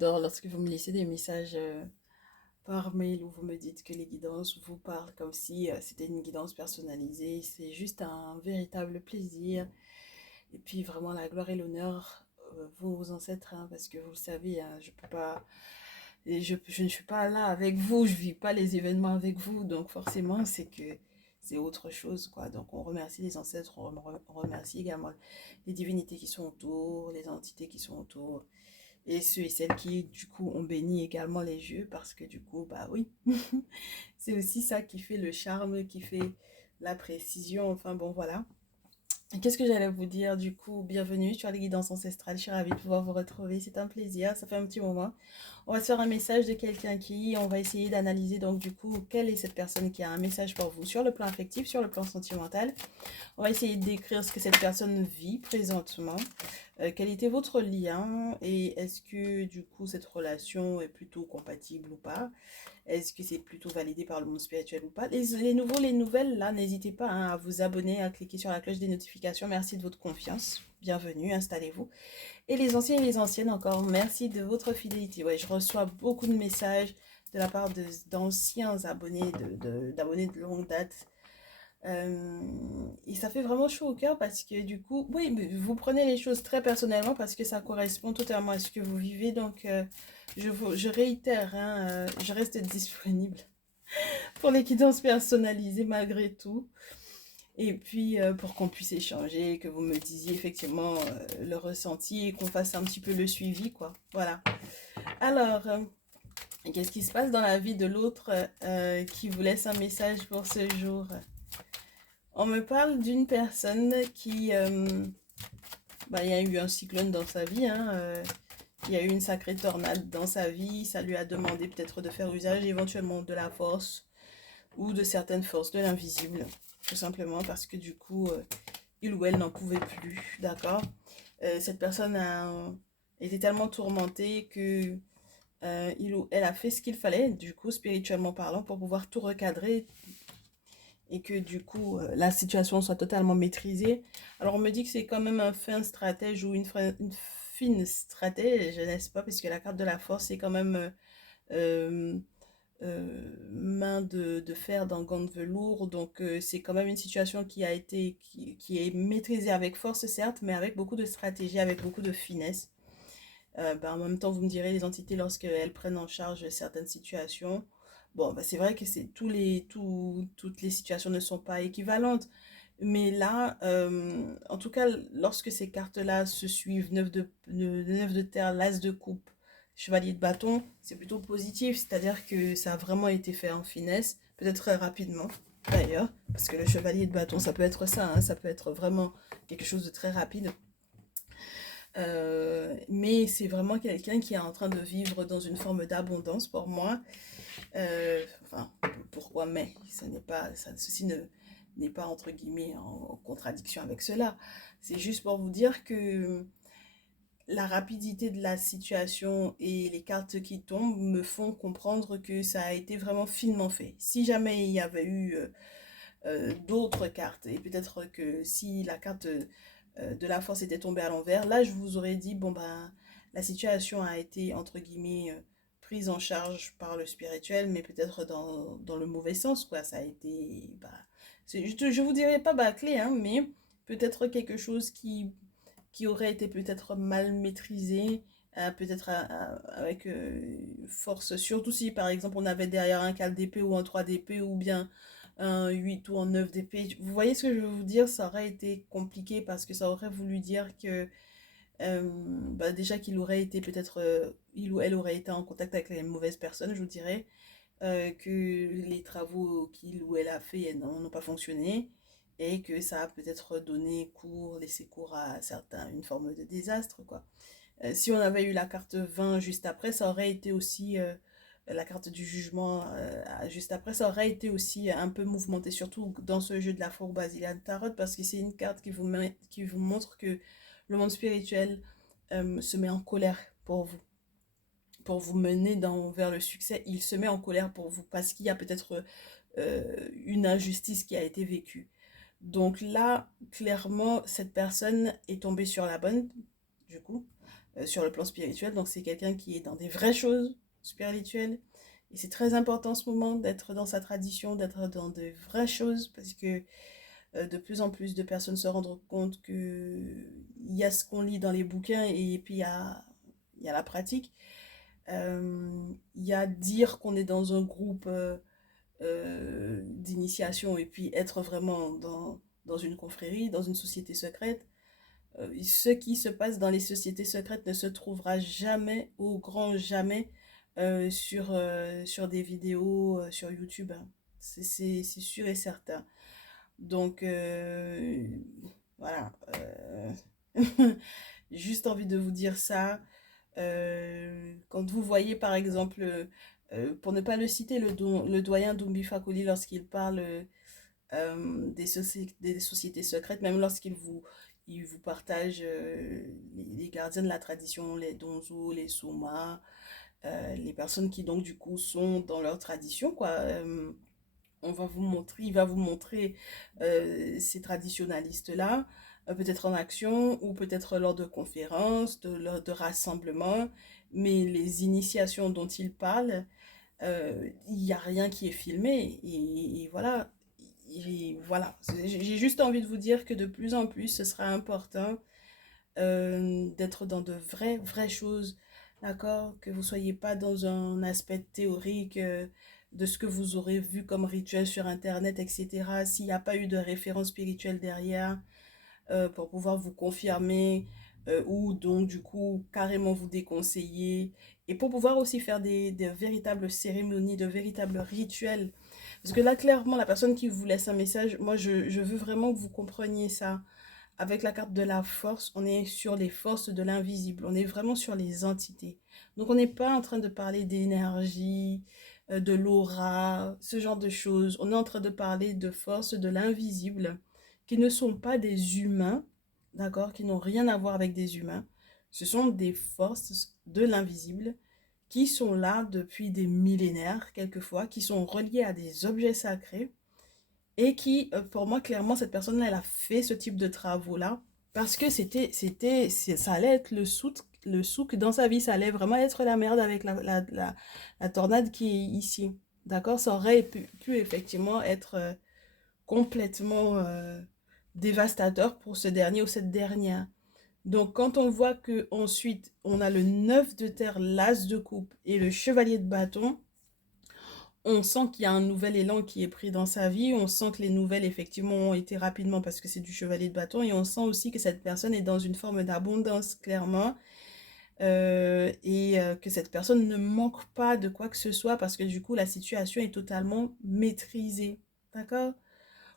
J'adore lorsque vous me laissez des messages par mail où vous me dites que les guidances vous parlent comme si c'était une guidance personnalisée. C'est juste un véritable plaisir. Et puis vraiment la gloire et l'honneur vos ancêtres, hein, parce que vous le savez, hein, je peux pas, et je ne suis pas là avec vous, je vis pas les événements avec vous, donc forcément c'est que c'est autre chose, quoi. Donc on remercie les ancêtres, on remercie également les divinités qui sont autour, les entités qui sont autour. Et ceux et celles qui, du coup, ont béni également les jeux, parce que du coup, bah oui, c'est aussi ça qui fait le charme, qui fait la précision. Enfin bon, voilà. Qu'est-ce que j'allais vous dire du coup? Bienvenue sur les guidances ancestrales. Je suis ravie de pouvoir vous retrouver. C'est un plaisir. Ça fait un petit moment. On va se faire un message de quelqu'un qui, on va essayer d'analyser donc du coup, quelle est cette personne qui a un message pour vous sur le plan affectif, sur le plan sentimental. On va essayer de décrire ce que cette personne vit présentement. Quel était votre lien et est-ce que du coup cette relation est plutôt compatible ou pas? Est-ce que c'est plutôt validé par le monde spirituel ou pas? Les nouveaux, les nouvelles, là, n'hésitez pas hein, à vous abonner, à cliquer sur la cloche des notifications. Merci de votre confiance. Bienvenue, installez-vous. Et les anciens et les anciennes encore, merci de votre fidélité. Ouais, je reçois beaucoup de messages de la part d'anciens abonnés, d'abonnés de longue date. Et ça fait vraiment chaud au cœur parce que du coup, oui, mais vous prenez les choses très personnellement parce que ça correspond totalement à ce que vous vivez. Donc, je réitère, hein, je reste disponible pour les guidances personnalisées malgré tout. Et puis, pour qu'on puisse échanger, que vous me disiez effectivement le ressenti et qu'on fasse un petit peu le suivi, quoi. Voilà. Alors, qu'est-ce qui se passe dans la vie de l'autre qui vous laisse un message pour ce jour? On me parle d'une personne qui, bah, il y a eu un cyclone dans sa vie, hein, il y a eu une sacrée tornade dans sa vie, ça lui a demandé peut-être de faire usage éventuellement de la force ou de certaines forces de l'invisible, tout simplement parce que du coup, il ou elle n'en pouvait plus, d'accord? Cette personne a été tellement tourmentée que il ou elle a fait ce qu'il fallait, du coup, spirituellement parlant, pour pouvoir tout recadrer et que du coup la situation soit totalement maîtrisée. Alors on me dit que c'est quand même un fin stratège ou une fine stratège, n'est-ce pas, puisque la carte de la force c'est quand même euh, main de fer dans gants de velours, donc c'est quand même une situation qui a été qui est maîtrisée avec force certes, mais avec beaucoup de stratégie, avec beaucoup de finesse. Ben, en même temps, vous me direz, les entités, lorsqu'elles prennent en charge certaines situations, bon, ben, c'est vrai que toutes les situations ne sont pas équivalentes. Mais là, en tout cas, lorsque ces cartes-là se suivent, neuf de terre, l'as de coupe, chevalier de bâton, c'est plutôt positif. C'est-à-dire que ça a vraiment été fait en finesse, peut-être très rapidement d'ailleurs, parce que le chevalier de bâton, ça peut être ça, hein, ça peut être vraiment quelque chose de très rapide. Mais c'est vraiment quelqu'un qui est en train de vivre dans une forme d'abondance pour moi. Enfin, pourquoi mais ceci n'est pas entre guillemets en contradiction avec cela. C'est juste pour vous dire que la rapidité de la situation et les cartes qui tombent me font comprendre que ça a été vraiment finement fait. Si jamais il y avait eu d'autres cartes. Et peut-être que si la carte de la force était tombée à l'envers, là je vous aurais dit, bon ben, la situation a été, entre guillemets, prise en charge par le spirituel, mais peut-être dans le mauvais sens, quoi. Ça a été, bah, je vous dirais pas bâclé, hein, mais peut-être quelque chose qui aurait été peut-être mal maîtrisé, peut-être avec force, surtout si par exemple on avait derrière un 4 d'épée ou un 3 d'épée ou bien un 8 ou un 9 d'épée. Vous voyez ce que je veux vous dire? Ça aurait été compliqué parce que ça aurait voulu dire que bah, déjà qu'il aurait été peut-être, il ou elle aurait été en contact avec les mauvaises personnes, je vous dirais, que les travaux qu'il ou elle a fait n'ont pas fonctionné et que ça a peut-être donné cours, laissé cours à certains, une forme de désastre, quoi. Si on avait eu la carte 20 juste après, ça aurait été aussi la carte du jugement juste après, ça aurait été aussi un peu mouvementé, surtout dans ce jeu de la fourbe Basiliane Tarot, parce que c'est une carte qui vous montre que le monde spirituel se met en colère pour vous mener vers le succès. Il se met en colère pour vous parce qu'il y a peut-être une injustice qui a été vécue. Donc là, clairement, cette personne est tombée sur la bonne, du coup. sur le plan spirituel. Donc c'est quelqu'un qui est dans des vraies choses spirituelles. Et c'est très important en ce moment d'être dans sa tradition, d'être dans de vraies choses, parce que de plus en plus de personnes se rendent compte que il y a ce qu'on lit dans les bouquins et puis il y a la pratique. Il y a dire qu'on est dans un groupe d'initiation et puis être vraiment dans une confrérie, dans une société secrète. Ce qui se passe dans les sociétés secrètes ne se trouvera jamais, au grand jamais, sur des vidéos sur YouTube, hein. C'est sûr et certain. Donc, voilà. Juste envie de vous dire ça. Quand vous voyez, par exemple, pour ne pas le citer, le doyen Doumbé Fakoli, lorsqu'il parle des sociétés secrètes, même il vous partage les gardiens de la tradition, les donzos, les somas, les personnes qui donc du coup sont dans leur tradition, quoi. Il va vous montrer ces traditionalistes-là, peut-être en action ou peut-être lors de conférences, de rassemblements, mais les initiations dont il parle, il n'y a rien qui est filmé. Et voilà, voilà. J'ai juste envie de vous dire que de plus en plus, ce sera important d'être dans de vraies choses, d'accord? Que vous soyez pas dans un aspect théorique de ce que vous aurez vu comme rituel sur Internet, etc. S'il n'y a pas eu de référence spirituelle derrière pour pouvoir vous confirmer ou donc du coup carrément vous déconseiller et pour pouvoir aussi faire des véritables cérémonies, de véritables rituels. Parce que là, clairement, la personne qui vous laisse un message, moi, je veux vraiment que vous compreniez ça. Avec la carte de la force, on est sur les forces de l'invisible. On est vraiment sur les entités. Donc, on n'est pas en train de parler d'énergie, de l'aura, ce genre de choses. On est en train de parler de forces de l'invisible qui ne sont pas des humains, d'accord, qui n'ont rien à voir avec des humains. Ce sont des forces de l'invisible qui sont là depuis des millénaires, quelquefois, qui sont reliées à des objets sacrés et qui, pour moi, clairement, cette personne-là, elle a fait ce type de travaux-là parce que ça allait être le souk dans sa vie, ça allait vraiment être la merde avec la tornade qui est ici. D'accord? Ça aurait pu effectivement être complètement dévastateur pour ce dernier ou cette dernière. Donc, quand on voit que ensuite on a le 9 de terre, l'as de coupe et le chevalier de bâton, on sent qu'il y a un nouvel élan qui est pris dans sa vie, on sent que les nouvelles effectivement ont été rapidement parce que c'est du chevalier de bâton et on sent aussi que cette personne est dans une forme d'abondance clairement que cette personne ne manque pas de quoi que ce soit parce que du coup la situation est totalement maîtrisée. D'accord?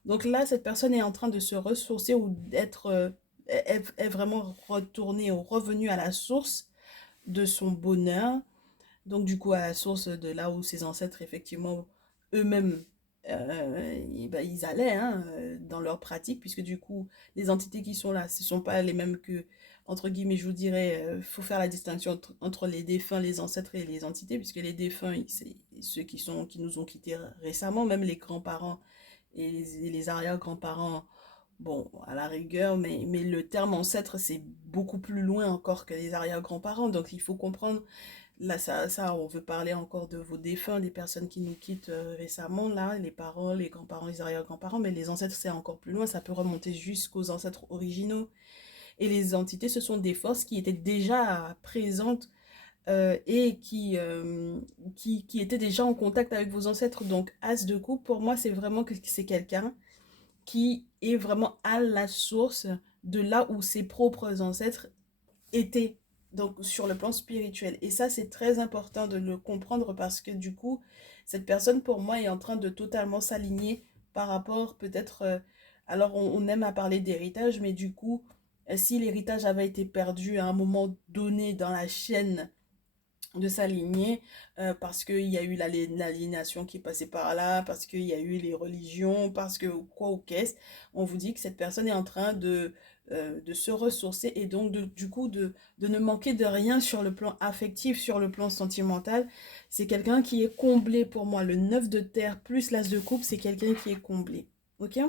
Donc là, cette personne est en train de se ressourcer ou d'être est vraiment retournée ou revenue à la source de son bonheur, donc du coup à la source de là où ses ancêtres effectivement eux-mêmes ben, ils allaient hein, dans leur pratique, puisque du coup les entités qui sont là ce ne sont pas les mêmes que, entre guillemets je vous dirais, faut faire la distinction entre les défunts, les ancêtres et les entités, puisque les défunts c'est ceux qui nous ont quittés récemment, même les grands-parents et les arrière-grands-parents, bon, à la rigueur, mais le terme ancêtre, c'est beaucoup plus loin encore que les arrière-grands-parents. Donc, il faut comprendre, là, on veut parler encore de vos défunts, des personnes qui nous quittent récemment, là, les parents, les grands-parents, les arrière-grands-parents, mais les ancêtres, c'est encore plus loin, ça peut remonter jusqu'aux ancêtres originaux. Et les entités, ce sont des forces qui étaient déjà présentes et qui étaient déjà en contact avec vos ancêtres. Donc, As de coupe, pour moi, c'est vraiment que c'est quelqu'un qui est vraiment à la source de là où ses propres ancêtres étaient, donc sur le plan spirituel. Et ça, c'est très important de le comprendre parce que du coup, cette personne, pour moi, est en train de totalement s'aligner par rapport peut-être... alors, on aime à parler d'héritage, mais du coup, si l'héritage avait été perdu à un moment donné dans la chaîne de s'aligner parce qu'il y a eu l'aliénation qui est passée par là, parce qu'il y a eu les religions, parce que quoi ou qu'est-ce, on vous dit que cette personne est en train de se ressourcer et donc du coup de ne manquer de rien sur le plan affectif, sur le plan sentimental. C'est quelqu'un qui est comblé pour moi. Le 9 de terre plus l'as de coupe, c'est quelqu'un qui est comblé. Ok?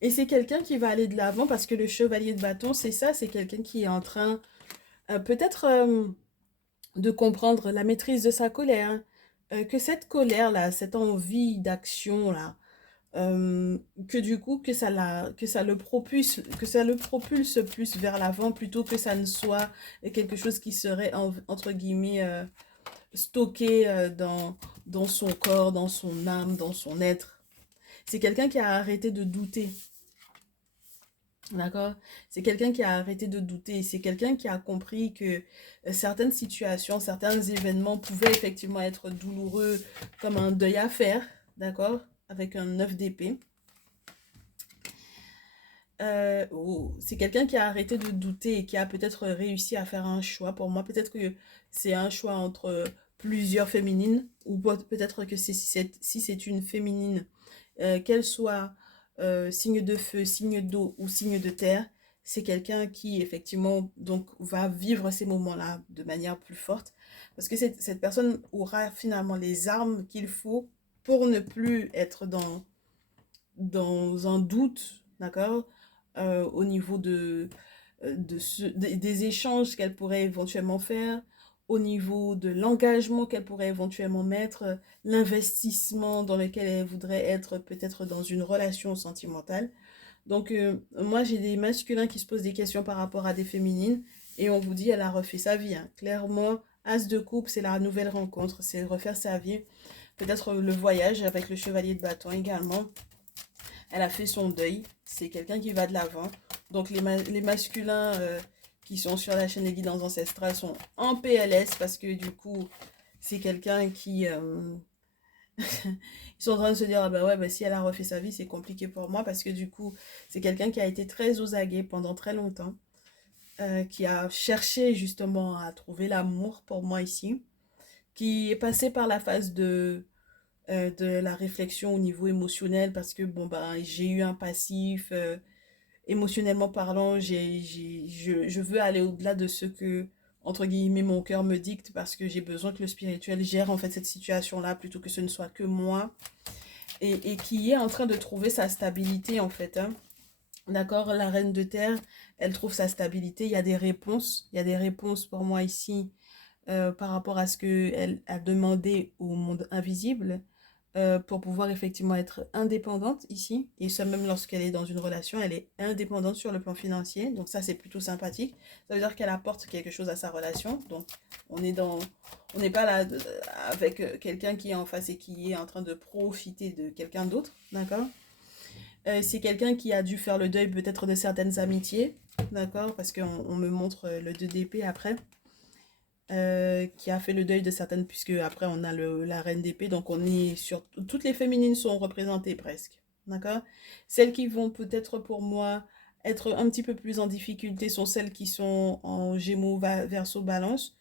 Et c'est quelqu'un qui va aller de l'avant parce que le chevalier de bâton, c'est ça, c'est quelqu'un qui est en train Peut-être de comprendre la maîtrise de sa colère, hein. Que cette colère-là, cette envie d'action-là, euh, que du coup, que ça le propulse plus vers l'avant plutôt que ça ne soit quelque chose qui serait, entre guillemets, stocké dans son corps, dans son âme, dans son être. C'est quelqu'un qui a arrêté de douter. D'accord? C'est quelqu'un qui a arrêté de douter. C'est quelqu'un qui a compris que certaines situations, certains événements pouvaient effectivement être douloureux comme un deuil à faire. D'accord? Avec un 9 d'épée. C'est quelqu'un qui a arrêté de douter et qui a peut-être réussi à faire un choix. Pour moi, peut-être que c'est un choix entre plusieurs féminines, ou peut-être que si c'est une féminine, qu'elle soit signe de feu, signe d'eau ou signe de terre, c'est quelqu'un qui effectivement donc va vivre ces moments-là de manière plus forte, parce que cette personne aura finalement les armes qu'il faut pour ne plus être dans un doute, d'accord, au niveau des échanges qu'elle pourrait éventuellement faire, au niveau de l'engagement qu'elle pourrait éventuellement mettre, l'investissement dans lequel elle voudrait être peut-être dans une relation sentimentale. Donc, moi, j'ai des masculins qui se posent des questions par rapport à des féminines et on vous dit, elle a refait sa vie, hein. Clairement, As de coupe, c'est la nouvelle rencontre, c'est refaire sa vie. Peut-être le voyage avec le chevalier de bâton également. Elle a fait son deuil. C'est quelqu'un qui va de l'avant. Donc les masculins qui sont sur la chaîne des guidances ancestrales sont en PLS parce que du coup, c'est quelqu'un qui... ils sont en train de se dire, ah bah ouais, bah si elle a refait sa vie, c'est compliqué pour moi parce que du coup, c'est quelqu'un qui a été très aux aguets pendant très longtemps, qui a cherché justement à trouver l'amour pour moi ici, qui est passé par la phase de la réflexion au niveau émotionnel parce que bon ben j'ai eu un passif émotionnellement parlant, je veux aller au-delà de ce que entre guillemets mon cœur me dicte parce que j'ai besoin que le spirituel gère en fait cette situation là plutôt que ce ne soit que moi et qui est en train de trouver sa stabilité en fait, hein. D'accord, la reine de terre, elle trouve sa stabilité, il y a des réponses pour moi ici par rapport à ce qu'elle a demandé au monde invisible pour pouvoir effectivement être indépendante ici. Et ça, même lorsqu'elle est dans une relation, elle est indépendante sur le plan financier. Donc ça, c'est plutôt sympathique. Ça veut dire qu'elle apporte quelque chose à sa relation. Donc on est dans... On n'est pas là avec quelqu'un qui est en face et qui est en train de profiter de quelqu'un d'autre. D'accord? C'est quelqu'un qui a dû faire le deuil peut-être de certaines amitiés. D'accord? Parce qu'on me montre le 2 d'épée après qui a fait le deuil de certaines, puisque après on a la reine d'épée, donc on est sur... Toutes les féminines sont représentées presque, d'accord? Celles qui vont peut-être pour moi être un petit peu plus en difficulté sont celles qui sont en Gémeaux, Verseau, Balance,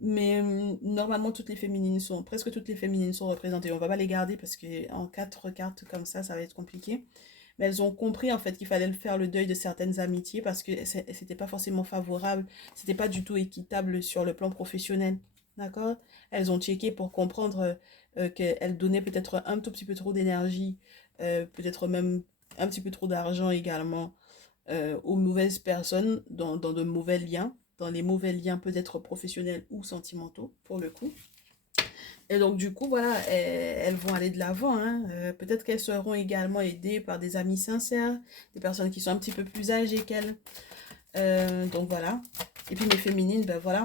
mais normalement toutes les féminines sont, presque toutes les féminines sont représentées. On va pas les garder parce que en 4 cartes comme ça va être compliqué. Mais elles ont compris en fait qu'il fallait faire le deuil de certaines amitiés parce que c'était pas forcément favorable, c'était pas du tout équitable sur le plan professionnel. D'accord? Elles ont checké pour comprendre qu'elles donnaient peut-être un tout petit peu trop d'énergie, peut-être même un petit peu trop d'argent également aux mauvaises personnes dans de mauvais liens, dans les mauvais liens peut-être professionnels ou sentimentaux pour le coup. Et donc, du coup, voilà, elles vont aller de l'avant, hein. Peut-être qu'elles seront également aidées par des amis sincères, des personnes qui sont un petit peu plus âgées qu'elles. Donc, voilà. Et puis, mes féminines, ben voilà.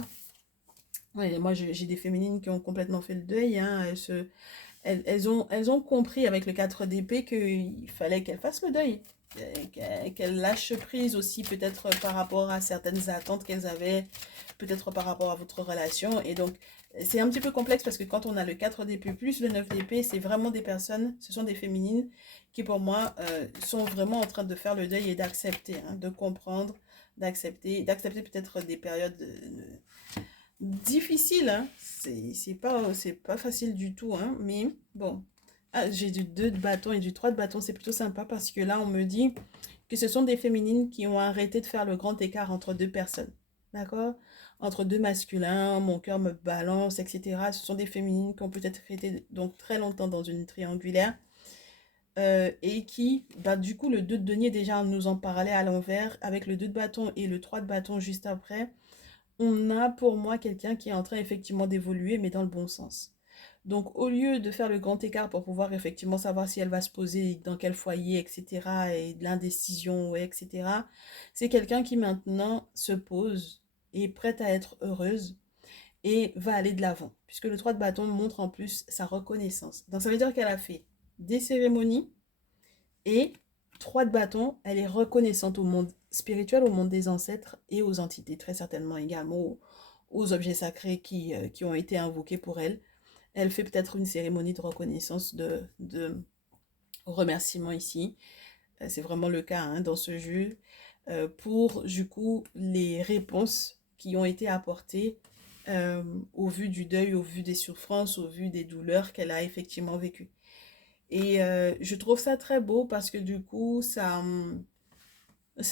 Ouais, moi, j'ai des féminines qui ont complètement fait le deuil, hein. Elles ont compris avec le 4 d'épée qu'il fallait qu'elles fassent le deuil. Qu'elles lâchent prise aussi, peut-être par rapport à certaines attentes qu'elles avaient, peut-être par rapport à votre relation. Et donc, c'est un petit peu complexe parce que quand on a le 4 d'épée plus le 9 d'épée, c'est vraiment des personnes, ce sont des féminines qui pour moi sont vraiment en train de faire le deuil et d'accepter, hein, de comprendre, d'accepter peut-être des périodes difficiles, hein. C'est pas facile du tout, hein, mais bon. Ah, j'ai du 2 de bâton et du 3 de bâton, c'est plutôt sympa parce que là, on me dit que ce sont des féminines qui ont arrêté de faire le grand écart entre deux personnes. D'accord? Entre deux masculins, mon cœur me balance, etc. Ce sont des féminines qui ont peut-être été donc très longtemps dans une triangulaire et qui, bah, du coup, le 2 de denier, déjà, nous en parlait à l'envers, avec le 2 de bâton et le 3 de bâton juste après. on a pour moi quelqu'un qui est en train effectivement d'évoluer, mais dans le bon sens. Donc, au lieu de faire le grand écart pour pouvoir effectivement savoir si elle va se poser dans quel foyer, etc., et de l'indécision, ouais, etc., c'est quelqu'un qui maintenant se pose et est prête à être heureuse et va aller de l'avant, puisque le 3 de bâton montre en plus sa reconnaissance. Donc, ça veut dire qu'elle a fait des cérémonies et 3 de bâton, elle est reconnaissante au monde spirituel, au monde des ancêtres et aux entités, très certainement également aux objets sacrés qui ont été invoqués pour elle. Elle fait peut-être une cérémonie de reconnaissance, de remerciement ici. C'est vraiment le cas hein, dans ce jeu. Pour, du coup, les réponses qui ont été apportées au vu du deuil, au vu des souffrances, au vu des douleurs qu'elle a effectivement vécues. Et je trouve ça très beau parce que du coup, ça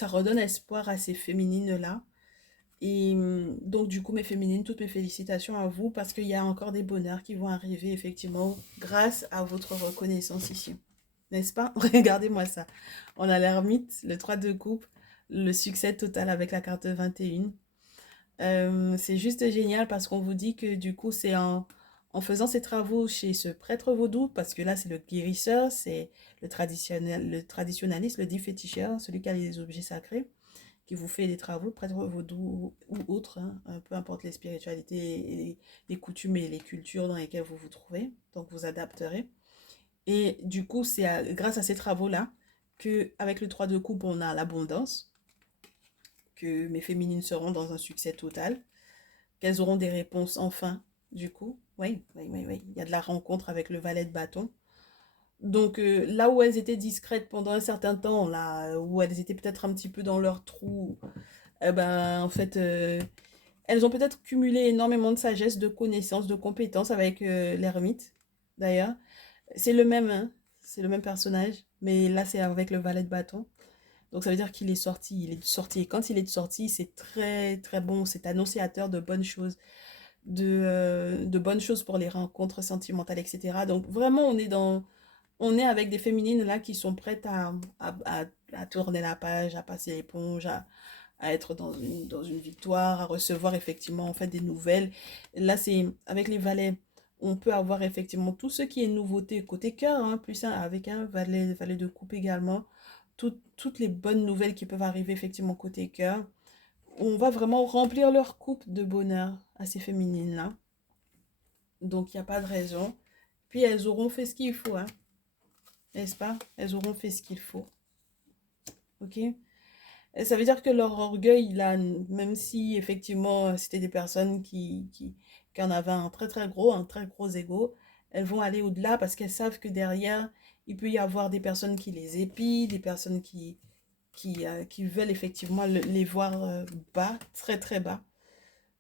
redonne espoir à ces féminines-là. Et donc, du coup, mes féminines, toutes mes félicitations à vous parce qu'il y a encore des bonheurs qui vont arriver, effectivement, grâce à votre reconnaissance ici. N'est-ce pas? Regardez-moi ça. On a l'ermite, le 3 de coupe, le succès total avec la carte 21. C'est juste génial parce qu'on vous dit que du coup, c'est en faisant ces travaux chez ce prêtre vaudou, parce que là, c'est le guérisseur, c'est le traditionnaliste, le dit féticheur, celui qui a les objets sacrés qui vous fait des travaux, prêtre vaudou ou autre, hein, peu importe les spiritualités, les coutumes et les cultures dans lesquelles vous vous trouvez. Donc vous adapterez. Et du coup, c'est grâce à ces travaux-là que, avec le 3 de coupe, on a l'abondance, que mes féminines seront dans un succès total, qu'elles auront des réponses enfin, du coup. Oui, oui, oui, oui. Il y a de la rencontre avec le valet de bâton. Donc là où elles étaient discrètes pendant un certain temps, là où elles étaient peut-être un petit peu dans leur trou, eh ben, en fait, elles ont peut-être cumulé énormément de sagesse, de connaissances, de compétences avec l'ermite, d'ailleurs. C'est le même, hein, c'est le même personnage, mais là, c'est avec le valet de bâton. Donc, ça veut dire qu'il est sorti, il est sorti. Et quand il est sorti, c'est très, très bon. C'est annonciateur de bonnes choses pour les rencontres sentimentales, etc. Donc, vraiment, on est avec des féminines là qui sont prêtes à tourner la page, à passer l'éponge, à être dans une victoire, à recevoir effectivement en fait des nouvelles. Là, c'est avec les valets, on peut avoir effectivement tout ce qui est nouveauté côté cœur, hein, plus avec un valet de coupe également, toutes les bonnes nouvelles qui peuvent arriver effectivement côté cœur. On va vraiment remplir leur coupe de bonheur à ces féminines-là. Donc, il n'y a pas de raison. Puis, elles auront fait ce qu'il faut, hein, n'est-ce pas? Elles auront fait ce qu'il faut. Ok? Et ça veut dire que leur orgueil, là, même si effectivement c'était des personnes qui en avaient un très gros ego, elles vont aller au-delà parce qu'elles savent que derrière, il peut y avoir des personnes qui les épient, des personnes qui veulent effectivement les voir bas, très très bas.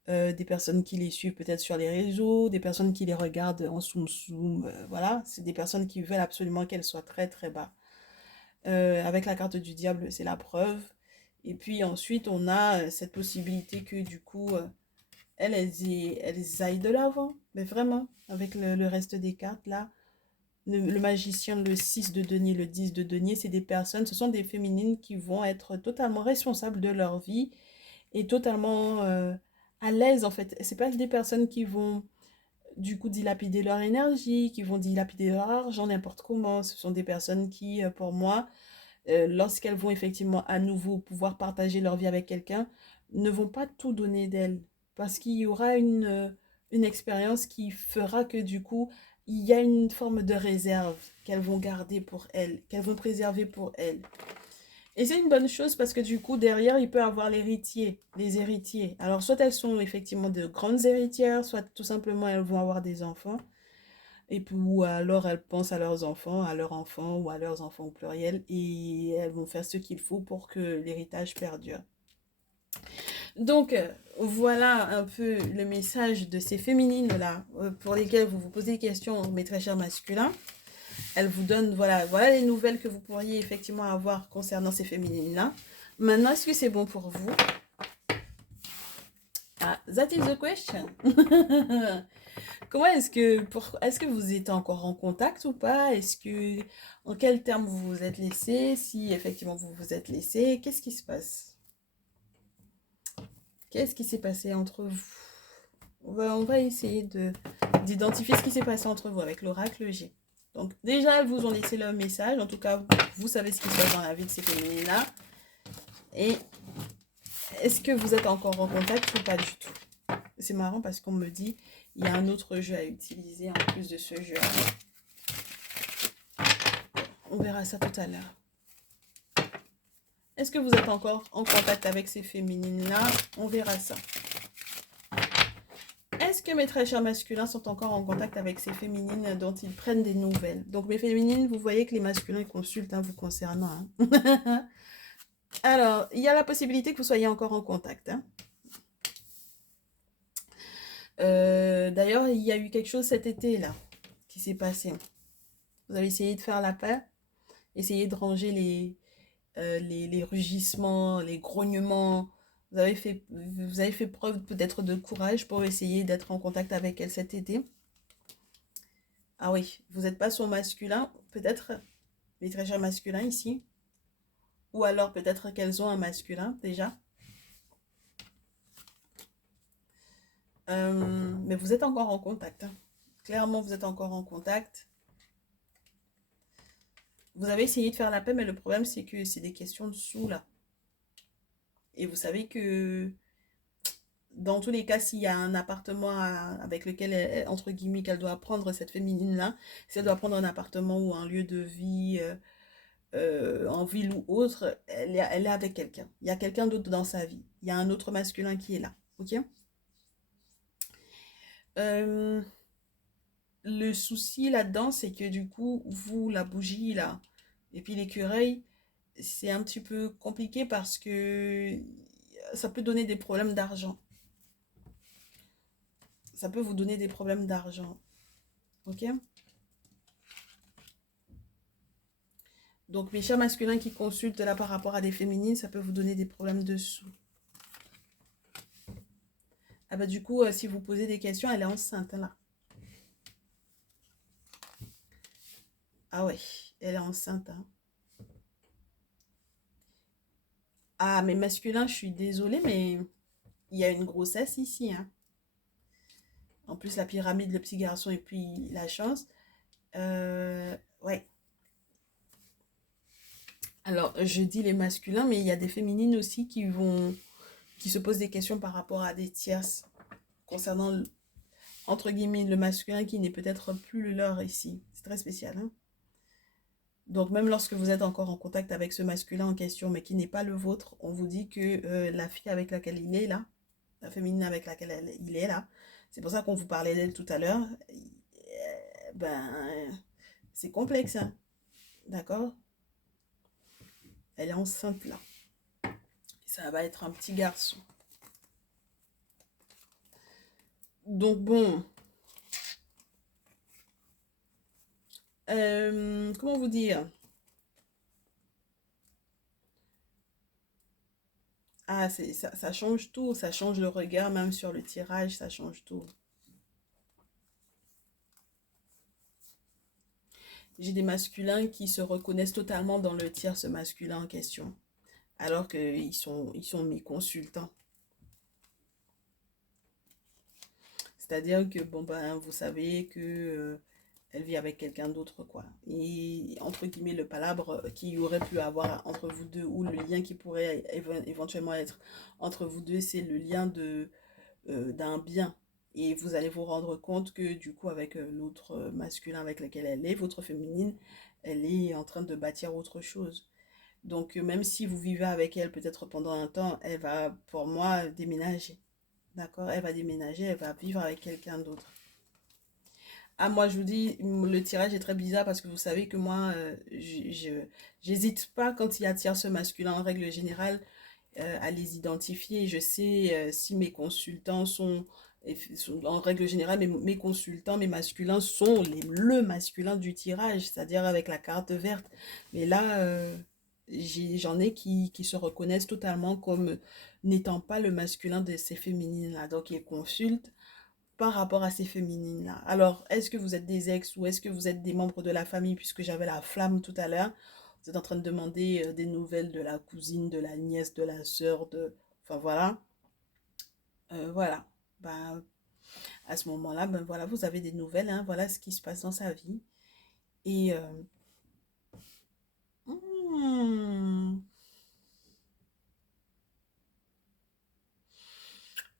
Des personnes qui les suivent peut-être sur les réseaux, des personnes qui les regardent en zoom, voilà. C'est des personnes qui veulent absolument qu'elles soient très très bas. Avec la carte du diable, c'est la preuve. Et puis ensuite, on a cette possibilité que du coup, elles aillent de l'avant. Mais vraiment, avec le reste des cartes, là, le magicien, le 6 de denier, le 10 de denier, c'est des personnes, ce sont des féminines qui vont être totalement responsables de leur vie et totalement à l'aise en fait. C'est pas des personnes qui vont du coup dilapider leur énergie, qui vont dilapider leur argent n'importe comment. Ce sont des personnes qui, pour moi, lorsqu'elles vont effectivement à nouveau pouvoir partager leur vie avec quelqu'un, ne vont pas tout donner d'elles. Parce qu'il y aura une expérience qui fera que du coup, il y a une forme de réserve qu'elles vont garder pour elles, qu'elles vont préserver pour elles. Et c'est une bonne chose parce que du coup, derrière, il peut y avoir l'héritier, les héritiers. Alors, soit elles sont effectivement de grandes héritières, soit tout simplement elles vont avoir des enfants. Et puis, ou alors elles pensent à leurs enfants, à leurs enfants ou à leurs enfants au pluriel, et elles vont faire ce qu'il faut pour que l'héritage perdure. Donc, voilà un peu le message de ces féminines-là, pour lesquelles vous vous posez des questions, mes très chers masculins. Elles vous donnent, voilà les nouvelles que vous pourriez effectivement avoir concernant ces féminines-là. Maintenant, est-ce que c'est bon pour vous? Ah, that is the question. Comment est-ce que vous êtes encore en contact ou pas? En quel terme vous vous êtes laissé? Si effectivement vous vous êtes laissé, qu'est-ce qui se passe? Qu'est-ce qui s'est passé entre vous? On va essayer d'identifier ce qui s'est passé entre vous avec l'oracle G. Donc déjà, elles vous ont laissé leur message. En tout cas, vous savez ce qui se passe dans la vie de ces féminines-là. Et est-ce que vous êtes encore en contact ou pas du tout? C'est marrant parce qu'on me dit il y a un autre jeu à utiliser en plus de ce jeu. On verra ça tout à l'heure. Est-ce que vous êtes encore en contact avec ces féminines-là? On verra ça. Est-ce que mes très chers masculins sont encore en contact avec ces féminines dont ils prennent des nouvelles? Donc mes féminines, vous voyez que les masculins consultent vous concernant. Hein. Alors, il y a la possibilité que vous soyez encore en contact. Hein. D'ailleurs, il y a eu quelque chose cet été-là qui s'est passé. Vous avez essayé de faire la paix, essayé de ranger les rugissements, les grognements. Vous avez fait preuve peut-être de courage pour essayer d'être en contact avec elle cet été. Ah oui, vous n'êtes pas son masculin, peut-être, les très chers masculins ici. Ou alors peut-être qu'elles ont un masculin déjà. Mais vous êtes encore en contact. Hein. Clairement, vous êtes encore en contact. Vous avez essayé de faire la paix, mais le problème, c'est que c'est des questions de sous, là. Et vous savez que, dans tous les cas, s'il y a un appartement avec lequel, entre guillemets, qu'elle doit prendre, cette féminine-là, si elle doit prendre un appartement ou un lieu de vie en ville ou autre, elle est avec quelqu'un. Il y a quelqu'un d'autre dans sa vie. Il y a un autre masculin qui est là. Ok? Euh, le souci là-dedans, c'est que du coup, vous, la bougie, là, et puis l'écureuil, c'est un petit peu compliqué parce que ça peut donner des problèmes d'argent. Ça peut vous donner des problèmes d'argent. Ok? Donc, mes chers masculins qui consultent là par rapport à des féminines, ça peut vous donner des problèmes de sous. Ah bah du coup, si vous posez des questions, elle est enceinte là. Ah ouais, elle est enceinte. Hein. Ah, mais masculin, je suis désolée, mais il y a une grossesse ici. Hein. En plus, la pyramide, le petit garçon et puis la chance. Ouais. Alors, je dis les masculins, mais il y a des féminines aussi qui se posent des questions par rapport à des tierces concernant, entre guillemets, le masculin qui n'est peut-être plus le leur ici. C'est très spécial. Hein. Donc, même lorsque vous êtes encore en contact avec ce masculin en question, mais qui n'est pas le vôtre, on vous dit que la fille avec laquelle il est là, la féminine avec laquelle il est là, c'est pour ça qu'on vous parlait d'elle tout à l'heure, ben, c'est complexe, hein, d'accord? Elle est enceinte là. Ça va être un petit garçon. Donc bon, comment vous dire? Ah, ça change tout, ça change le regard même sur le tirage, ça change tout. J'ai des masculins qui se reconnaissent totalement dans le tierce masculin en question, alors qu'ils sont mes consultants. C'est-à-dire que, bon, ben, vous savez que elle vit avec quelqu'un d'autre, quoi. Et, entre guillemets, le palabre qui aurait pu avoir entre vous deux, ou le lien qui pourrait éventuellement être entre vous deux, c'est le lien d'un bien. Et vous allez vous rendre compte que, du coup, avec l'autre masculin avec lequel elle est, votre féminine, elle est en train de bâtir autre chose. Donc, même si vous vivez avec elle peut-être pendant un temps, elle va, pour moi, déménager. D'accord? Elle va déménager, elle va vivre avec quelqu'un d'autre. Ah, moi, je vous dis, le tirage est très bizarre parce que vous savez que moi, j'hésite pas quand il y a tierce masculin en règle générale à les identifier. Je sais si mes consultants en règle générale, mes consultants, mes masculins sont le masculin du tirage, c'est-à-dire avec la carte verte. Mais là, j'en ai qui se reconnaissent totalement comme n'étant pas le masculin de ces féminines-là. Donc, ils consultent par rapport à ces féminines-là. Alors, est-ce que vous êtes des ex ou est-ce que vous êtes des membres de la famille, puisque j'avais la flamme tout à l'heure? Vous êtes en train de demander des nouvelles de la cousine, de la nièce, de la sœur, de... Enfin, voilà. Voilà. Bah, à ce moment-là, ben voilà, vous avez des nouvelles, hein, voilà ce qui se passe dans sa vie. Et, hmm,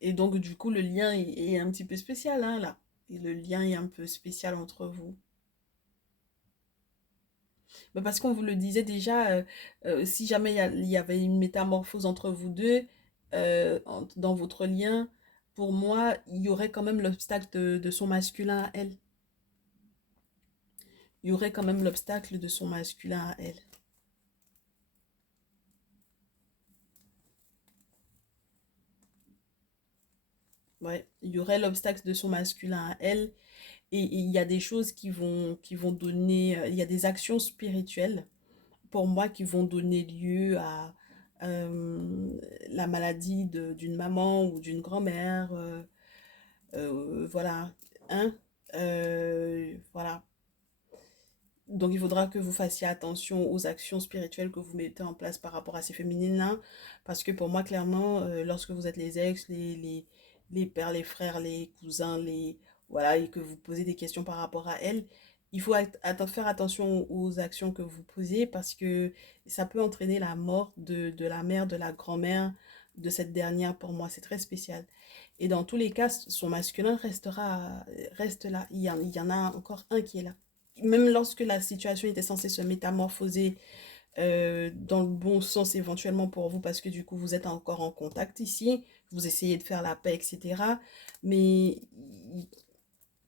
et donc, du coup, le lien est un petit peu spécial, hein, là. Et le lien est un peu spécial entre vous. Ben, parce qu'on vous le disait déjà, si jamais il y avait une métamorphose entre vous deux, dans votre lien, pour moi, il y aurait quand même l'obstacle de son masculin à elle. Il y aurait quand même l'obstacle de son masculin à elle. Ouais, il y aurait l'obstacle de son masculin à elle. Et il y a des choses qui vont donner, il y a des actions spirituelles pour moi qui vont donner lieu à la maladie d'une maman ou d'une grand-mère. Voilà. Hein? Voilà. Donc il faudra que vous fassiez attention aux actions spirituelles que vous mettez en place par rapport à ces féminines-là. Parce que pour moi, clairement, lorsque vous êtes les ex, les pères, les frères, les cousins, voilà, et que vous posez des questions par rapport à elles, il faut faire attention aux actions que vous posez parce que ça peut entraîner la mort de la mère, de la grand-mère, de cette dernière. Pour moi, c'est très spécial. Et dans tous les cas, son masculin reste là. Il y en a encore un qui est là. Même lorsque la situation était censée se métamorphoser dans le bon sens éventuellement pour vous, parce que du coup vous êtes encore en contact ici, vous essayez de faire la paix, etc. Mais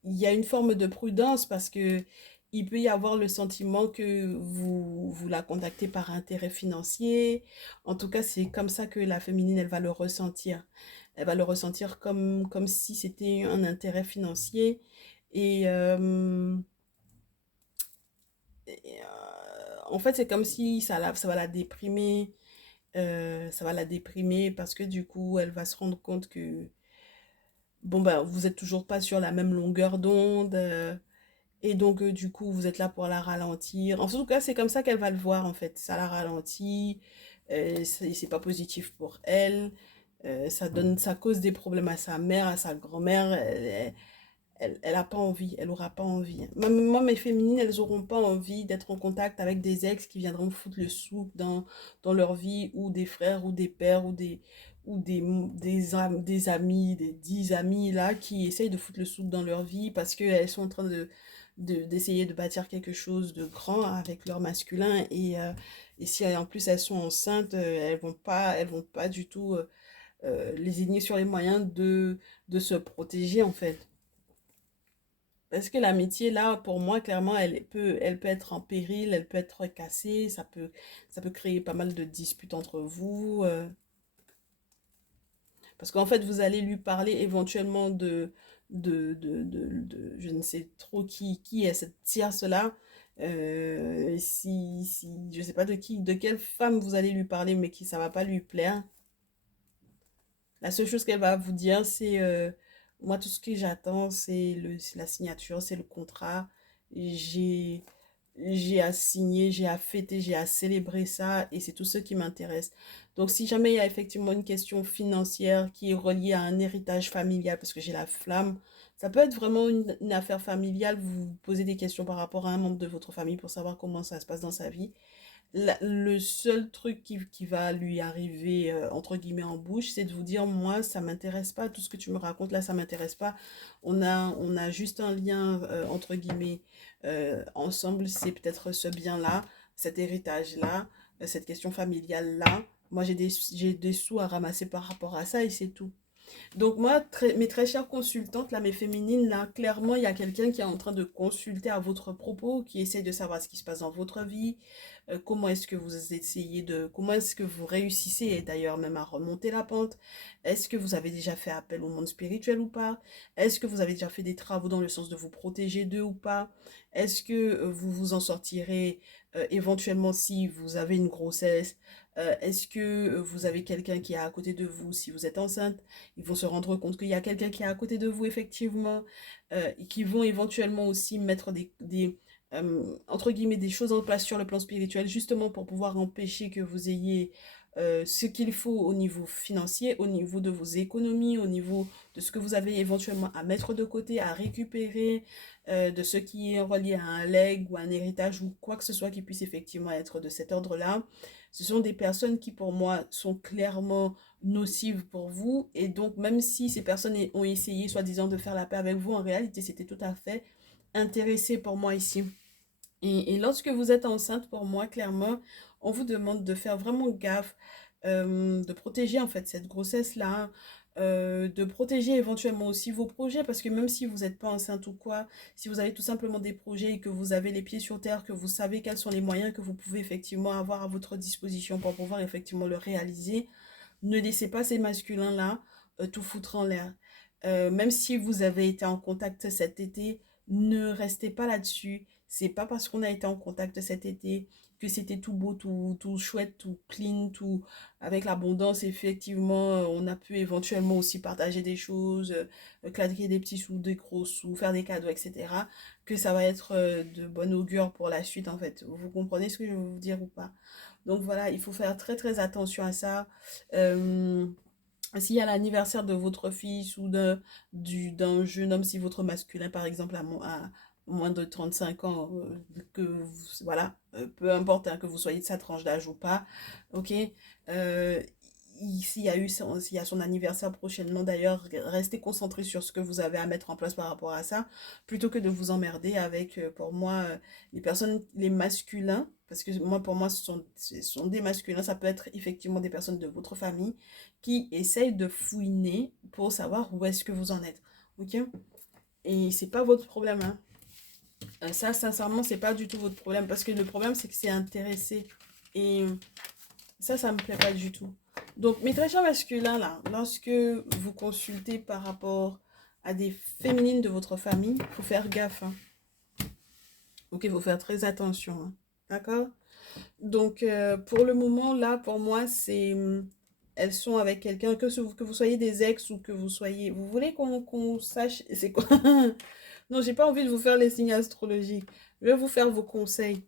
il y a une forme de prudence parce que il peut y avoir le sentiment que vous la contactez par intérêt financier. En tout cas, c'est comme ça que la féminine, elle va le ressentir. Elle va le ressentir comme si c'était un intérêt financier. Et, en fait, c'est comme si ça va la déprimer. Ça va la déprimer parce que du coup, elle va se rendre compte que, bon, ben, vous êtes toujours pas sur la même longueur d'onde. Et donc, du coup, vous êtes là pour la ralentir. En tout cas, c'est comme ça qu'elle va le voir, en fait. Ça la ralentit. C'est pas positif pour elle. Ça cause des problèmes à sa mère, à sa grand-mère. Elle a pas envie, elle aura pas envie. Moi, mes féminines, elles auront pas envie d'être en contact avec des ex qui viendront foutre le souk dans leur vie, ou des frères, ou des pères, des amis, des 10 amis là, qui essayent de foutre le souk dans leur vie parce qu'elles sont en train d'essayer de bâtir quelque chose de grand avec leur masculin. Et si en plus elles sont enceintes, elles vont pas du tout lésigner sur les moyens de se protéger en fait. Parce que l'amitié, là, pour moi, clairement, elle peut être en péril, elle peut être cassée, ça peut créer pas mal de disputes entre vous. Parce qu'en fait, vous allez lui parler éventuellement je ne sais trop qui est cette tierce-là. Je sais pas de quelle femme vous allez lui parler, mais qui ça va pas lui plaire. La seule chose qu'elle va vous dire, c'est moi, tout ce que j'attends, c'est la signature, c'est le contrat. J'ai, j'ai à signer, j'ai à fêter, j'ai à célébrer ça et c'est tout ce qui m'intéresse. Donc, si jamais il y a effectivement une question financière qui est reliée à un héritage familial, parce que j'ai la flamme, ça peut être vraiment une affaire familiale. Vous vous posez des questions par rapport à un membre de votre famille pour savoir comment ça se passe dans sa vie. Le seul truc qui va lui arriver, entre guillemets, en bouche, c'est de vous dire, moi, ça m'intéresse pas, tout ce que tu me racontes là, ça m'intéresse pas. On a juste un lien, entre guillemets, ensemble, c'est peut-être ce bien-là, cet héritage-là, cette question familiale-là. Moi, j'ai des sous à ramasser par rapport à ça et c'est tout. Donc moi, mes très chères consultantes, là, mes féminines, là, clairement, il y a quelqu'un qui est en train de consulter à votre propos, qui essaye de savoir ce qui se passe dans votre vie, comment est-ce que vous essayez comment est-ce que vous réussissez, et d'ailleurs même à remonter la pente. Est-ce que vous avez déjà fait appel au monde spirituel ou pas? Est-ce que vous avez déjà fait des travaux dans le sens de vous protéger d'eux ou pas? Est-ce que vous vous en sortirez éventuellement si vous avez une grossesse? Est-ce que vous avez quelqu'un qui est à côté de vous si vous êtes enceinte? Ils vont se rendre compte qu'il y a quelqu'un qui est à côté de vous, effectivement, et qui vont éventuellement aussi mettre entre guillemets, des choses en place sur le plan spirituel, justement pour pouvoir empêcher que vous ayez ce qu'il faut au niveau financier, au niveau de vos économies, au niveau de ce que vous avez éventuellement à mettre de côté, à récupérer, de ce qui est relié à un legs ou un héritage ou quoi que ce soit qui puisse effectivement être de cet ordre-là. Ce sont des personnes qui pour moi sont clairement nocives pour vous et donc même si ces personnes ont essayé soi-disant de faire la paix avec vous, en réalité c'était tout à fait intéressé pour moi ici. Et lorsque vous êtes enceinte, pour moi, clairement, on vous demande de faire vraiment gaffe, de protéger en fait cette grossesse-là, de protéger éventuellement aussi vos projets, parce que même si vous n'êtes pas enceinte ou quoi, si vous avez tout simplement des projets et que vous avez les pieds sur terre, que vous savez quels sont les moyens que vous pouvez effectivement avoir à votre disposition pour pouvoir effectivement le réaliser, ne laissez pas ces masculins-là tout foutre en l'air. Même si vous avez été en contact cet été, ne restez pas là-dessus. C'est pas parce qu'on a été en contact cet été que c'était tout beau, tout chouette, tout clean, tout avec l'abondance. Effectivement, on a pu éventuellement aussi partager des choses, claquer des petits sous, des gros sous, faire des cadeaux, etc. Que ça va être de bon augure pour la suite, en fait. Vous comprenez ce que je veux vous dire ou pas? Donc voilà, il faut faire très très attention à ça. Euh, S'il y a l'anniversaire de votre fils ou d'un jeune homme, si votre masculin par exemple a moins de 35 ans, voilà, peu importe hein, que vous soyez de sa tranche d'âge ou pas, ok, euh, s'il y a son anniversaire prochainement d'ailleurs, restez concentré sur ce que vous avez à mettre en place par rapport à ça, plutôt que de vous emmerder avec, pour moi, les personnes, les masculins, parce que moi, pour moi, ce sont des masculins, ça peut être effectivement des personnes de votre famille qui essayent de fouiner pour savoir où est-ce que vous en êtes. Ok? Et c'est pas votre problème, hein. Ça, sincèrement, c'est pas du tout votre problème. Parce que le problème, c'est que c'est intéressé. Et ça me plaît pas du tout. Donc, mes très chers masculins, là, lorsque vous consultez par rapport à des féminines de votre famille, il faut faire gaffe. Hein. Ok, il faut faire très attention. Hein. D'accord? Donc, pour le moment, là, pour moi, c'est... Elles sont avec quelqu'un, que vous soyez des ex ou que vous soyez... Vous voulez qu'on sache... C'est quoi? Non, j'ai pas envie de vous faire les signes astrologiques. Je vais vous faire vos conseils.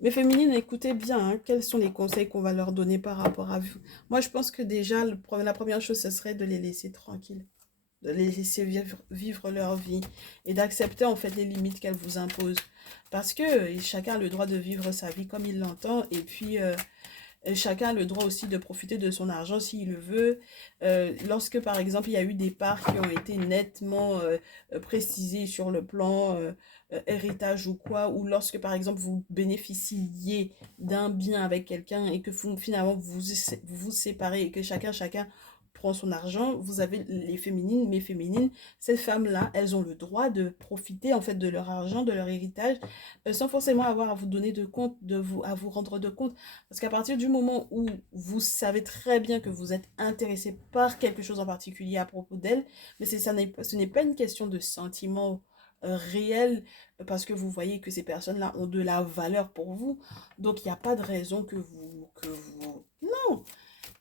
Mes féminines, écoutez bien, hein, quels sont les conseils qu'on va leur donner par rapport à vous. Moi, je pense que déjà, la première chose, ce serait de les laisser tranquilles. De les laisser vivre leur vie. Et d'accepter, en fait, les limites qu'elles vous imposent. Parce que chacun a le droit de vivre sa vie comme il l'entend. Et puis... chacun a le droit aussi de profiter de son argent s'il le veut. Lorsque, par exemple, il y a eu des parts qui ont été nettement précisées sur le plan héritage ou quoi, ou lorsque, par exemple, vous bénéficiez d'un bien avec quelqu'un et que finalement vous séparez et que chacun prend son argent, vous avez les féminines, mes féminines, ces femmes-là, elles ont le droit de profiter en fait de leur argent, de leur héritage, sans forcément avoir à vous donner de compte, à vous rendre de compte. Parce qu'à partir du moment où vous savez très bien que vous êtes intéressé par quelque chose en particulier à propos d'elle, mais ce n'est pas une question de sentiment réel, parce que vous voyez que ces personnes-là ont de la valeur pour vous. Donc, il n'y a pas de raison que vous... Non!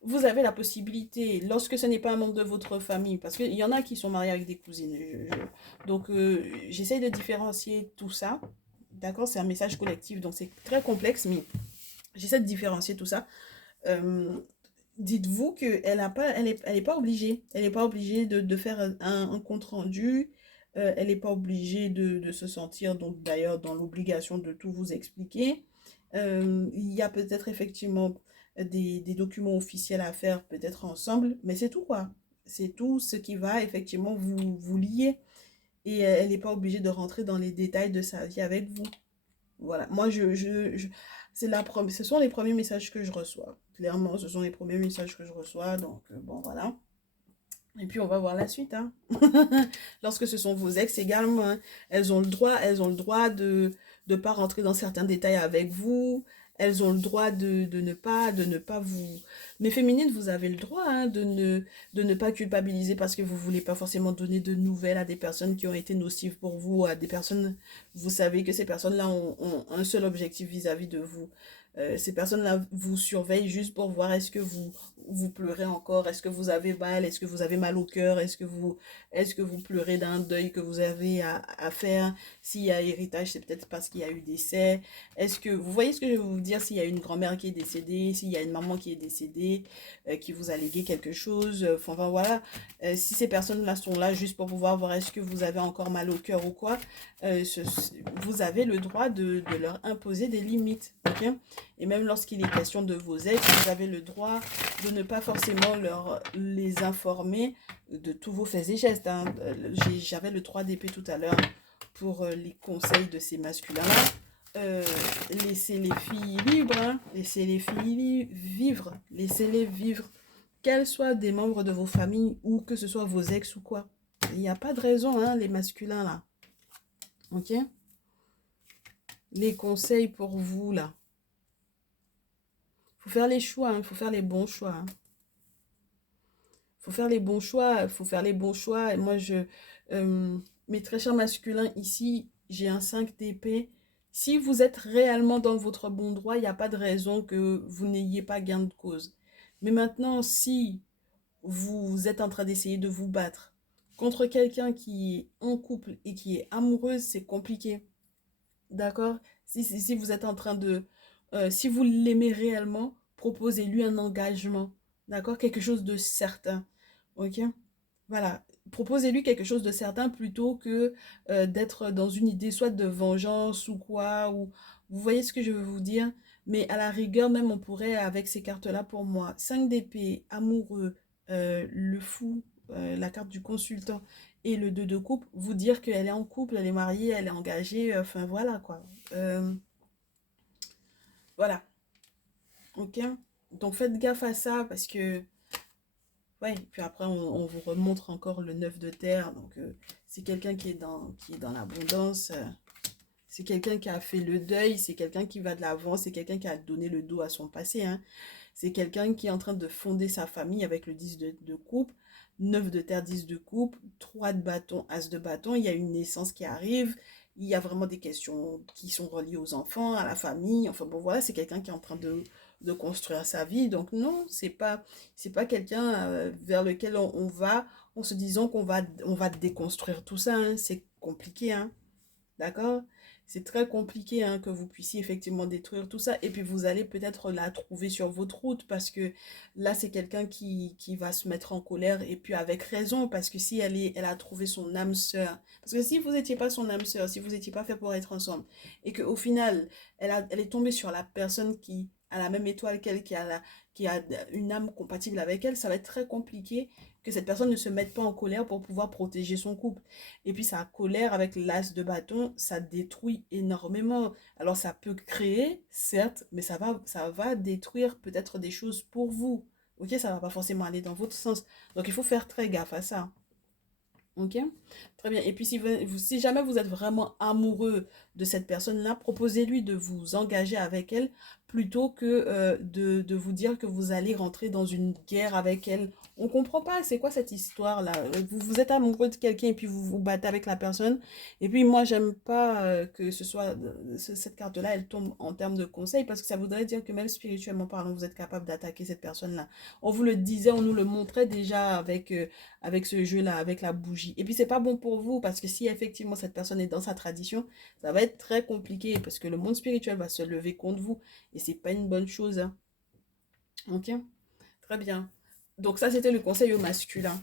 Vous avez la possibilité, lorsque ce n'est pas un membre de votre famille, parce qu'il y en a qui sont mariés avec des cousines. Donc, j'essaye de différencier tout ça. D'accord? C'est un message collectif, donc c'est très complexe, mais j'essaie de différencier tout ça. Euh, Dites-vous qu'elle a pas, elle est pas obligée. Elle n'est pas obligée de faire un compte rendu. Elle n'est pas obligée de se sentir, donc d'ailleurs, dans l'obligation de tout vous expliquer. Il y a peut-être effectivement des documents officiels à faire, peut-être ensemble, mais c'est tout quoi. C'est tout ce qui va effectivement vous lier. Et elle n'est pas obligée de rentrer dans les détails de sa vie avec vous. Voilà, moi, ce sont les premiers messages que je reçois. Clairement, ce sont les premiers messages que je reçois. Donc, bon, voilà. Et puis, on va voir la suite. Hein. Lorsque ce sont vos ex également, hein, elles ont le droit de ne pas rentrer dans certains détails avec vous. Elles ont le droit de ne pas vous... Mais féminines, vous avez le droit hein, de ne pas culpabiliser parce que vous ne voulez pas forcément donner de nouvelles à des personnes qui ont été nocives pour vous, à des personnes, vous savez que ces personnes-là ont un seul objectif vis-à-vis de vous. Ces personnes-là vous surveillent juste pour voir est-ce que vous pleurez encore, est-ce que vous avez mal, est-ce que vous avez mal au cœur, est-ce que vous pleurez d'un deuil que vous avez à faire. S'il y a héritage, c'est peut-être parce qu'il y a eu décès. Est-ce que vous voyez ce que je veux vous dire? S'il y a une grand-mère qui est décédée, s'il y a une maman qui est décédée, qui vous a légué quelque chose, enfin voilà. Si ces personnes-là sont là juste pour pouvoir voir est-ce que vous avez encore mal au cœur ou quoi, vous avez le droit de leur imposer des limites, ok? Et même lorsqu'il est question de vos ex, vous avez le droit de ne pas forcément les informer de tous vos faits et gestes, hein. J'avais le 3 d'épée tout à l'heure pour les conseils de ces masculins-là. Laissez les filles libres, hein. Laissez les filles vivre, laissez-les vivre, qu'elles soient des membres de vos familles ou que ce soit vos ex ou quoi. Il n'y a pas de raison, hein, les masculins là. Ok? Les conseils pour vous là. Faut faire les choix, il faut faire les bons choix, hein. Faut faire les bons choix, faut faire les bons choix. Et moi, euh, mes très chers masculins, ici, j'ai un 5 d'épée. Si vous êtes réellement dans votre bon droit, il n'y a pas de raison que vous n'ayez pas gain de cause. Mais maintenant, si vous êtes en train d'essayer de vous battre contre quelqu'un qui est en couple et qui est amoureuse, c'est compliqué. D'accord? Si vous êtes en train si vous l'aimez réellement, proposez-lui un engagement. D'accord? Quelque chose de certain. Ok? Voilà. Proposez-lui quelque chose de certain plutôt que d'être dans une idée soit de vengeance ou quoi. Ou... Vous voyez ce que je veux vous dire? Mais à la rigueur, même on pourrait, avec ces cartes-là pour moi, 5 d'épée, amoureux, le fou, la carte du consultant et le 2 de coupe, vous dire qu'elle est en couple, elle est mariée, elle est engagée, enfin voilà quoi. Euh, voilà, ok? Donc faites gaffe à ça parce que, ouais, puis après on vous remontre encore le 9 de terre, donc c'est quelqu'un qui est dans l'abondance, c'est quelqu'un qui a fait le deuil, c'est quelqu'un qui va de l'avant, c'est quelqu'un qui a donné le dos à son passé, hein. C'est quelqu'un qui est en train de fonder sa famille avec le 10 de coupe, 9 de terre, 10 de coupe, 3 de bâton, as de bâton. Il y a une naissance qui arrive. Il y a vraiment des questions qui sont reliées aux enfants, à la famille. Enfin bon, voilà, c'est quelqu'un qui est en train de construire sa vie. Donc non, c'est pas quelqu'un vers lequel on va en se disant on va déconstruire tout ça, hein. C'est compliqué, hein. D'accord? C'est très compliqué hein, que vous puissiez effectivement détruire tout ça. Et puis vous allez peut-être la trouver sur votre route parce que là, c'est quelqu'un qui va se mettre en colère et puis avec raison parce que si elle a trouvé son âme sœur. Parce que si vous n'étiez pas son âme sœur, si vous n'étiez pas fait pour être ensemble et qu'au final, elle est tombée sur la personne qui a la même étoile qu'elle, qui a une âme compatible avec elle, ça va être très compliqué que cette personne ne se mette pas en colère pour pouvoir protéger son couple. Et puis sa colère avec l'as de bâton, ça détruit énormément. Alors ça peut créer, certes, mais ça va détruire peut-être des choses pour vous. Ok, ça va pas forcément aller dans votre sens. Donc il faut faire très gaffe à ça. Ok, très bien. Et puis si jamais vous êtes vraiment amoureux de cette personne-là, proposez-lui de vous engager avec elle plutôt que de vous dire que vous allez rentrer dans une guerre avec elle. On comprend pas, c'est quoi cette histoire-là? Vous êtes amoureux de quelqu'un et puis vous vous battez avec la personne. Et puis moi, j'aime pas que ce soit cette carte-là, elle tombe en termes de conseil parce que ça voudrait dire que même spirituellement parlant, vous êtes capable d'attaquer cette personne-là. On vous le disait, on nous le montrait déjà avec ce jeu-là, avec la bougie. Et puis, c'est pas bon pour vous parce que si effectivement cette personne est dans sa tradition, ça va être très compliqué parce que le monde spirituel va se lever contre vous et c'est pas une bonne chose, hein. Ok? Très bien. Donc, ça, c'était le conseil au masculin,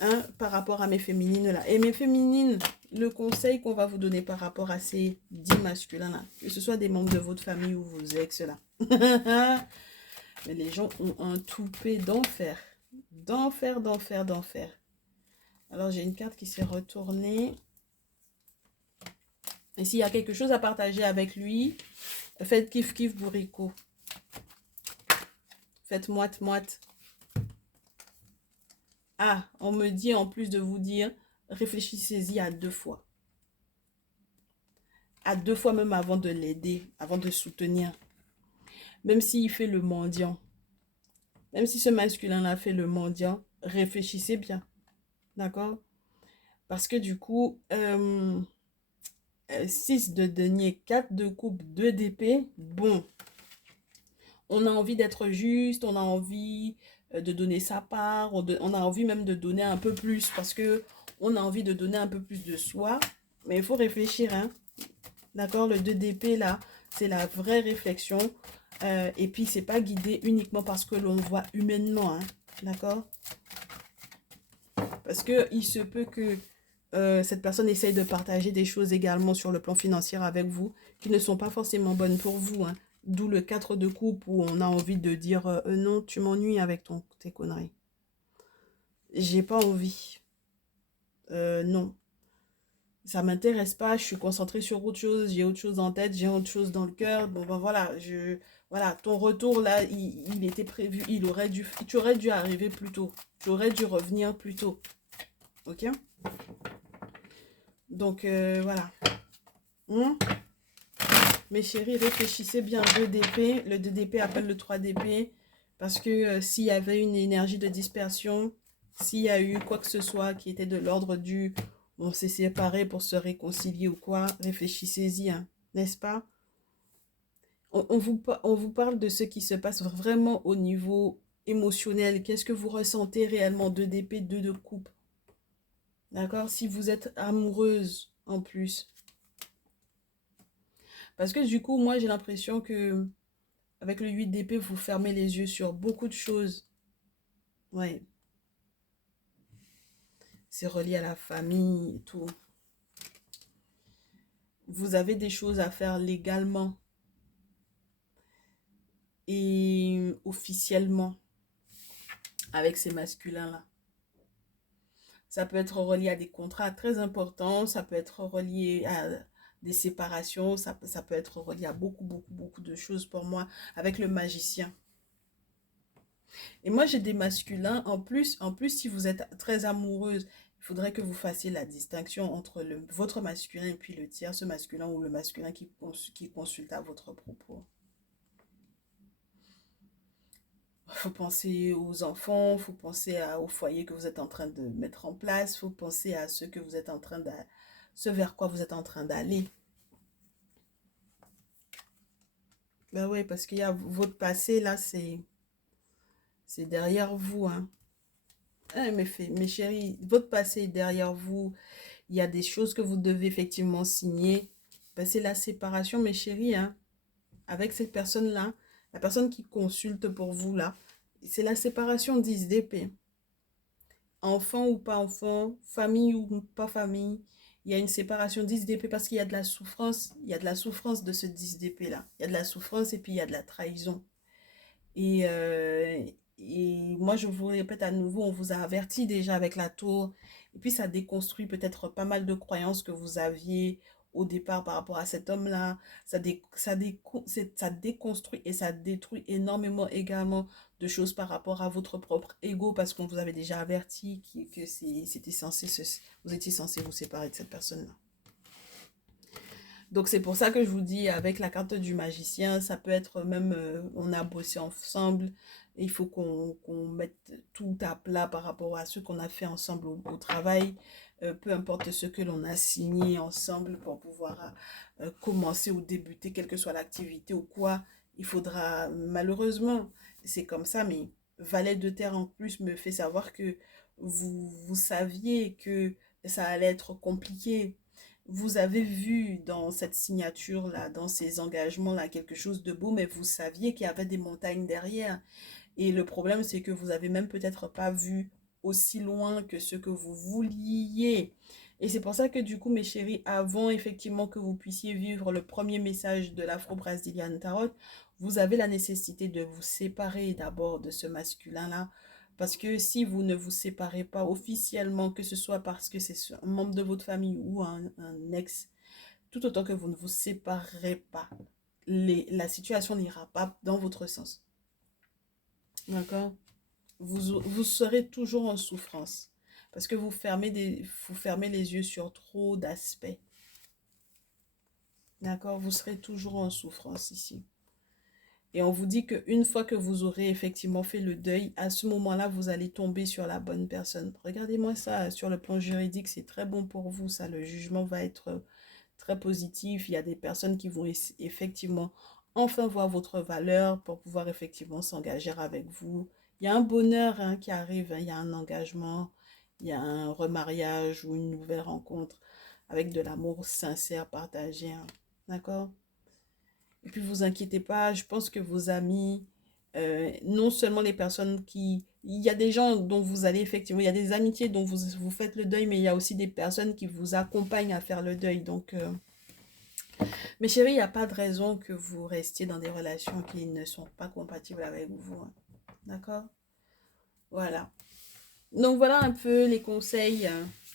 hein, par rapport à mes féminines là. Et mes féminines, le conseil qu'on va vous donner par rapport à ces 10 masculins là, que ce soit des membres de votre famille ou vos ex là. Mais les gens ont un toupet d'enfer. D'enfer, d'enfer, d'enfer. Alors, j'ai une carte qui s'est retournée. Et s'il y a quelque chose à partager avec lui, faites kiff kiff bourrico. Faites moite moite. Ah, on me dit en plus de vous dire, réfléchissez-y à 2 fois. À 2 fois même avant de l'aider, avant de soutenir. Même s'il fait le mendiant. Même si ce masculin-là fait le mendiant, réfléchissez bien. D'accord? Parce que du coup, 6 de denier, 4 de coupe, 2 d'épée, bon. on a envie d'être juste, on a envie de donner sa part, on a envie même de donner un peu plus parce que on a envie de donner un peu plus de soi. Mais il faut réfléchir, hein. D'accord? Le 2 d'épée, là, c'est la vraie réflexion. Et puis, c'est pas guidé uniquement parce que l'on voit humainement, hein. D'accord? Parce que il se peut que cette personne essaye de partager des choses également sur le plan financier avec vous qui ne sont pas forcément bonnes pour vous, hein. D'où le 4 de coupe où on a envie de dire non, tu m'ennuies avec tes conneries. J'ai pas envie. Non. Ça m'intéresse pas, je suis concentrée sur autre chose, j'ai autre chose en tête, j'ai autre chose dans le cœur. Bon ben voilà, voilà, ton retour là, il était prévu, tu aurais dû arriver plus tôt. Tu aurais dû revenir plus tôt. OK? Donc voilà. Hmm. Mes chéris, réfléchissez bien. 2 d'épée. Le 2 d'épée appelle le 3 d'épée. Parce que s'il y avait une énergie de dispersion, s'il y a eu quoi que ce soit qui était de l'ordre du on s'est séparés pour se réconcilier ou quoi, réfléchissez-y, hein, n'est-ce pas? On vous parle de ce qui se passe vraiment au niveau émotionnel. Qu'est-ce que vous ressentez réellement? 2 d'épée, 2 de coupe. D'accord? Si vous êtes amoureuse en plus. Parce que du coup, moi, j'ai l'impression que avec le 8 d'épée, vous fermez les yeux sur beaucoup de choses. Ouais, c'est relié à la famille et tout. Vous avez des choses à faire légalement et officiellement avec ces masculins-là. Ça peut être relié à des contrats très importants, ça peut être relié à des séparations, ça peut être relié à beaucoup de choses pour moi avec le magicien. Et moi, j'ai des masculins. En plus, si vous êtes très amoureuse, il faudrait que vous fassiez la distinction entre votre masculin et puis le tierce masculin ou le masculin qui consulte à votre propos. Il faut penser aux enfants, il faut penser au foyer que vous êtes en train de mettre en place, il faut penser à ce que vous êtes en train de, ce vers quoi vous êtes en train d'aller. Ben oui, parce qu'il y a votre passé là, c'est derrière vous, hein. Mes chéris, votre passé est derrière vous. Il y a des choses que vous devez effectivement signer. Ben, c'est la séparation, mes chéris, hein, avec cette personne-là. La personne qui consulte pour vous, là. C'est la séparation 10 d'épée. Enfant ou pas enfant, famille ou pas famille. Il y a une séparation 10 d'épée parce qu'il y a de la souffrance. Il y a de la souffrance de ce 10 d'épée-là. Il y a de la souffrance et puis il y a de la trahison. Et, euh, et moi, je vous répète à nouveau, on vous a averti déjà avec la tour. Et puis, ça déconstruit peut-être pas mal de croyances que vous aviez au départ par rapport à cet homme-là. Ça déconstruit et ça détruit énormément également de choses par rapport à votre propre ego parce qu'on vous avait déjà averti que c'était censé vous étiez censé vous séparer de cette personne-là. Donc c'est pour ça que je vous dis, avec la carte du magicien, ça peut être même, on a bossé ensemble, il faut qu'on mette tout à plat par rapport à ce qu'on a fait ensemble au travail, peu importe ce que l'on a signé ensemble pour pouvoir commencer ou débuter, quelle que soit l'activité ou quoi, il faudra, malheureusement, c'est comme ça, mais Valet de Terre en plus me fait savoir que vous saviez que ça allait être compliqué, vous avez vu dans cette signature-là, dans ces engagements-là, quelque chose de beau, mais vous saviez qu'il y avait des montagnes derrière. Et le problème, c'est que vous avez même peut-être pas vu aussi loin que ce que vous vouliez. Et c'est pour ça que du coup, mes chéris, avant effectivement que vous puissiez vivre le premier message de l'Afro-Brazilian Tarot, vous avez la nécessité de vous séparer d'abord de ce masculin-là. Parce que si vous ne vous séparez pas officiellement, que ce soit parce que c'est un membre de votre famille ou un ex, tout autant que vous ne vous séparez pas, la situation n'ira pas dans votre sens. D'accord? Vous serez toujours en souffrance. Parce que vous fermez les yeux sur trop d'aspects. D'accord? Vous serez toujours en souffrance ici. Et on vous dit qu'une fois que vous aurez effectivement fait le deuil, à ce moment-là, vous allez tomber sur la bonne personne. Regardez-moi ça, sur le plan juridique, c'est très bon pour vous, ça. Le jugement va être très positif. Il y a des personnes qui vont effectivement enfin voir votre valeur pour pouvoir effectivement s'engager avec vous. Il y a un bonheur hein, qui arrive, hein. Il y a un engagement, il y a un remariage ou une nouvelle rencontre avec de l'amour sincère partagé, hein. D'accord? Et puis vous inquiétez pas, je pense que vos amis, non seulement les personnes qui... Il y a des gens dont vous allez effectivement, il y a des amitiés dont vous faites le deuil, mais il y a aussi des personnes qui vous accompagnent à faire le deuil. Donc, mes chéris, il n'y a pas de raison que vous restiez dans des relations qui ne sont pas compatibles avec vous, hein. D'accord? Voilà. Donc voilà un peu les conseils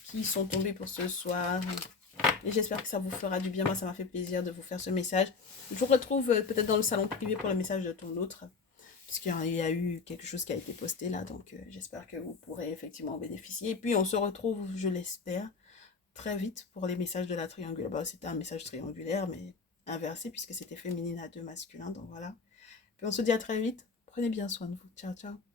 qui sont tombés pour ce soir. Et j'espère que ça vous fera du bien. Moi, ça m'a fait plaisir de vous faire ce message. Je vous retrouve peut-être dans le salon privé pour le message de ton autre. Puisqu'il y a eu quelque chose qui a été posté là. Donc j'espère que vous pourrez effectivement en bénéficier. Et puis on se retrouve, je l'espère, très vite pour les messages de la triangulaire. Bah, c'était un message triangulaire, mais inversé puisque c'était féminine à deux masculins. Donc voilà. Puis on se dit à très vite. Prenez bien soin de vous. Ciao, ciao.